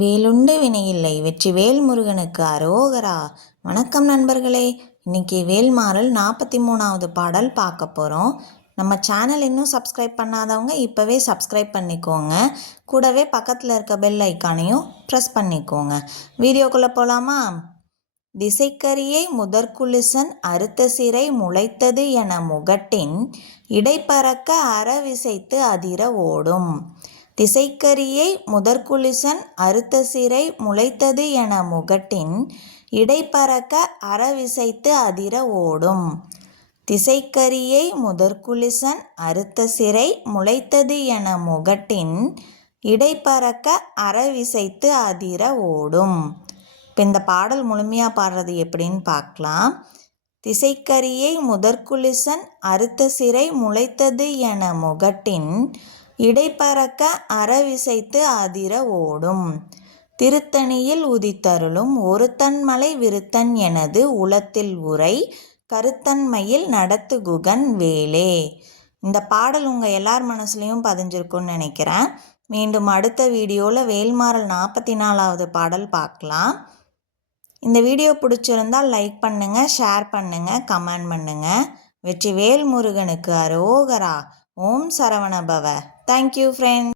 வேலுண்டு வினையில்லை வெற்றிவேல் முருகனுக்கு அரோகரா. வணக்கம் நண்பர்களே. இன்னைக்கு வேல்மாறல் 43வது பாடல் பார்க்க போகிறோம். நம்ம சேனல் இன்னும் சப்ஸ்கிரைப் பண்ணாதவங்க இப்போவே சப்ஸ்கிரைப் பண்ணிக்கோங்க. கூடவே பக்கத்தில் இருக்க பெல் ஐக்கானையும் ப்ரெஸ் பண்ணிக்கோங்க. வீடியோக்குள்ளே போகலாமா? திசைக்கரியை முதற்குலிசன் அறுத்த சிறை முளைத்தது என முகட்டின் இடைப்பறக்க அறவிசைத்து அதிர ஓடும். திசைக்கரியை முதற்குலிசன் அறுத்த சிறை முளைத்தது என முகட்டின் இடைப்பறக்க அறவிசைத்து அதிர ஓடும். திசைக்கரியை முதற்குலிசன் அறுத்த சிறை முளைத்தது என முகட்டின் இடைப்பறக்க அறவிசைத்து அதிர ஓடும். இப்போ இந்த பாடல் முழுமையாக பாடுறது எப்படின்னு பார்க்கலாம். திசைக்கரியை முதற்குலிசன் அறுத்த சிறை முளைத்தது என முகட்டின் இடைப்பறக்க அறவிசைத்து அதிர ஓடும். திருத்தணியில் உதித்தருளும் ஒருத்தன்மலை விருத்தன் எனது உளத்தில் உரை கருத்தன்மையில் நடத்துகுகன் வேலே. இந்த பாடல் உங்கள் எல்லார் மனசுலையும் பதிஞ்சிருக்குன்னு நினைக்கிறேன். மீண்டும் அடுத்த வீடியோவில் வேல்மாறல் 44வது பாடல் பார்க்கலாம். இந்த வீடியோ பிடிச்சிருந்தால் லைக் பண்ணுங்கள், ஷேர் பண்ணுங்கள், கமெண்ட் பண்ணுங்கள். வெற்றிவேல் முருகனுக்கு அரோகரா. ஓம் சரவண பவ. Thank you friend.